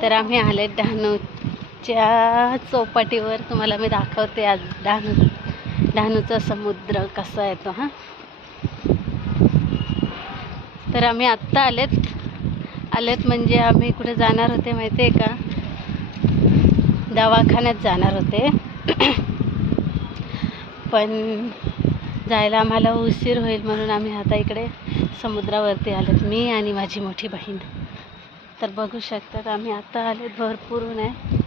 तर आम्ही आले डहाणूच्या चौपाटीवर तुम्हाला मी दाखवते आज डहाणू डहाणूचा समुद्र कसा येतो हा तर आम्ही आत्ता आलेत आलेत म्हणजे आम्ही कुठे जाणार होते माहिती आहे का दवाखान्यात जाणार होते पण जायला आम्हाला उशीर होईल म्हणून आम्ही आता इकडे समुद्रावरती आलेत मी आणि माझी मोठी बहीण तर बघू शकतात आम्ही आता आले भरपूर आहे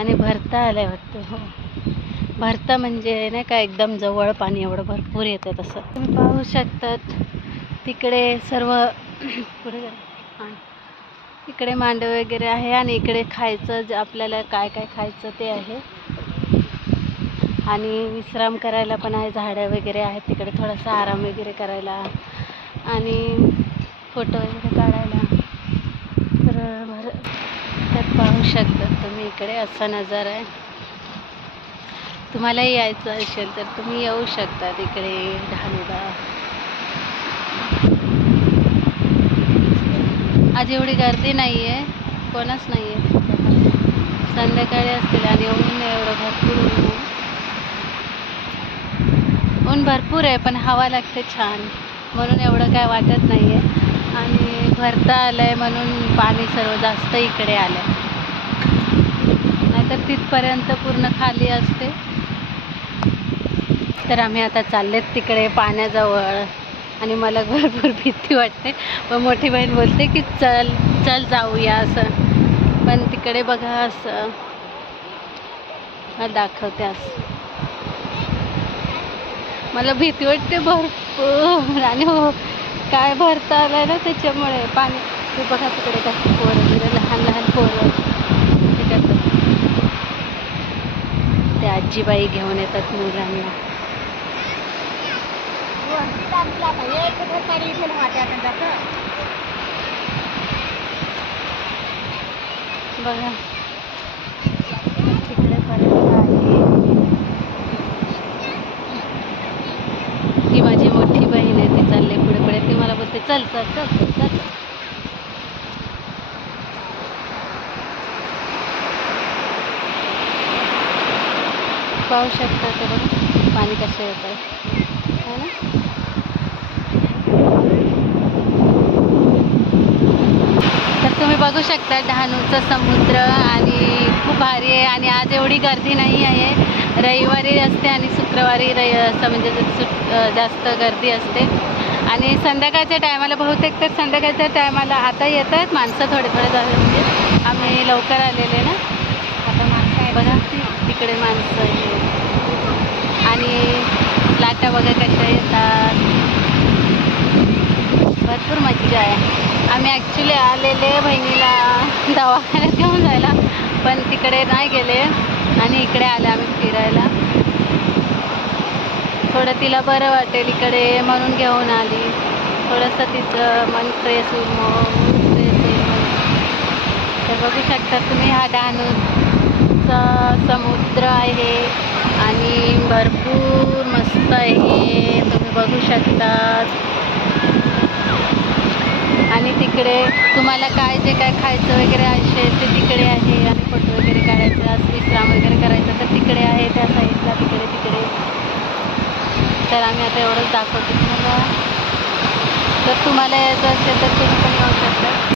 आणि भरता आलं वाटतं हो भरता म्हणजे नाही का एकदम जवळ पाणी एवढं भरपूर येतं तसं तुम्ही पाहू शकतात तिकडे सर्व पुढे इकडे मांडव वगैरे आहे आणि इकडे खायचं आपल्याला काय काय खायचं ते आहे आणि विश्राम करायला पण आहे झाडं वगैरे आहेत तिकडे थोडासा आराम वगैरे करायला आणि फोटो वगैरे काढायला शकता तुम्ही इकडे असा नजारा आहे तुम्हाला यायचं असेल तर तुम्ही येऊ शकता तिकडे ढाणीला आज एवढी गर्दी नाही आहे कोणच नाही आहे संध्याकाळी असतील आणि ऊन एवढं भरपूर ऊन भरपूर आहे पण हवा लागते छान म्हणून एवढं काय वाटत नाही आहे आणि भरता आलं आहे म्हणून पाणी सर्व जास्त इकडे आलं आहे तर तिथपर्यंत पूर्ण खाली असते तर आम्ही आता चाललेत तिकडे पाण्याजवळ आणि मला भरपूर भीती वाटते पण मोठी बहीण बोलते की चल चल जाऊया असं पण तिकडे बघा असं दाखवते असं मला भीती वाटते भरपूर आणि हो काय भरता आलं ना त्याच्यामुळे पाणी बघा तिकडे काय पोरं लहान लहान पोरं आजी आजीबाई घेऊन येतात मुलांना बघा तिकडे पर्यंत आहे ती माझी मोठी बहीण आहे ती चालली पुढे पुढे ती मला बोलते चल चल चल चल पाहू शकता ते पाणी कसं येतं आहे हो ना तर तुम्ही बघू शकता डहाणूचा समुद्र आणि खूप भारी आहे आणि आज एवढी गर्दी नाही आहे रविवारी असते आणि शुक्रवारी रवि असं म्हणजे जास्त गर्दी असते आणि संध्याकाळच्या टायमाला बहुतेक तर संध्याकाळच्या टायमाला आता येत आहेत माणसं थोडे थोडे झाले म्हणजे आम्ही लवकर आलेले ना आता माणसं आहे बघा इकडे माणसं आहेत आणि लाटा वगैरे कशा येतात भरपूर मजा आहे आम्ही ॲक्च्युली आलेले बहिणीला दवाखान्यात घेऊन जायला पण तिकडे नाही गेले आणि इकडे आले आम्ही फिरायला थोडं तिला बरं वाटेल इकडे म्हणून घेऊन आली थोडंसं तिचं मन फ्रेश मग फ्रेश तर बघू शकता तुम्ही हा डान्स असा समुद्र आहे आणि भरपूर मस्त आहे तुम्ही बघू शकता आणि तिकडे तुम्हाला काय जे काय खायचं वगैरे असेल ते तिकडे आहे आणि फोटो वगैरे काढायचा विश्राम वगैरे करायचा तर तिकडे आहे त्या साईडला तिकडे तिकडे तर आम्ही आता एवढंच दाखवतो तुम्हाला जर तुम्हाला यायचं असेल तर तुम्ही पण येऊ शकता